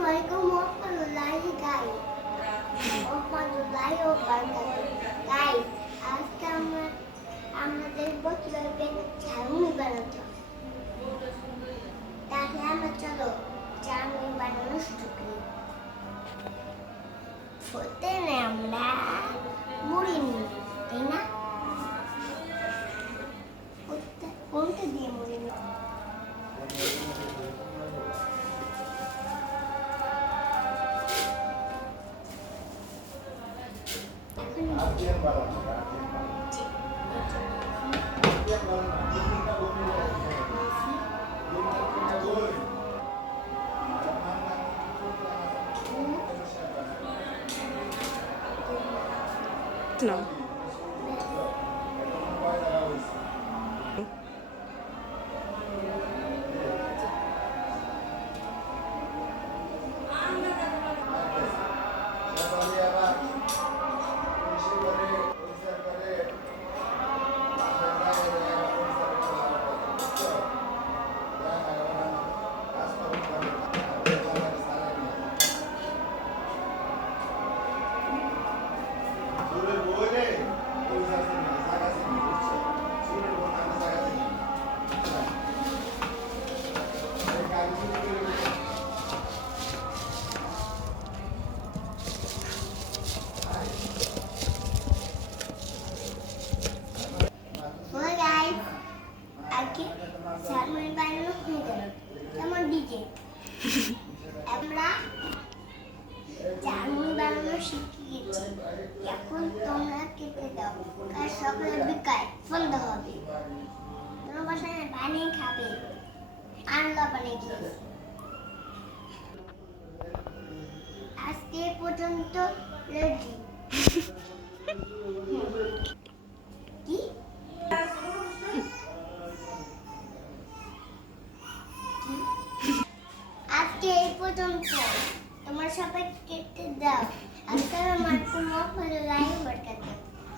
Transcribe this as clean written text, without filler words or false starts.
Assalamualaikum warahmatullahi wabarakatuh. Guys, আজকে আমরা দেখব কিভাবে ঝালমুড়ি বানাতে হয়। তাহলে আমরা চলো ঝালমুড়ি বানানো শুরু করি। প্রথমে আমরা মুড়ি নিই, তাই না? কোনটা দিয়ে মুড়ি নিই? No. ঝালমুড়ি বানানো হয়ে গেল। কেমন ডিজে? আমরা ঝালমুড়ি বানানো শিখে গেছি। এখন তোমরা কেটে দাও, আর সকালে বিকাল সন্ধ্যা হবে। তোমরা বাসায় বানিয়ে খাবে, আনলা বানিয়ে খেয়ে। আজকে এ পর্যন্ত রেডি। কি? আজকে এই পর্যন্ত, তোমরা সবাই কেটে দাও। আসসালামু আলাইকুম ওয়া রাহমাতুল্লাহি ওয়া বারাকাতুহু।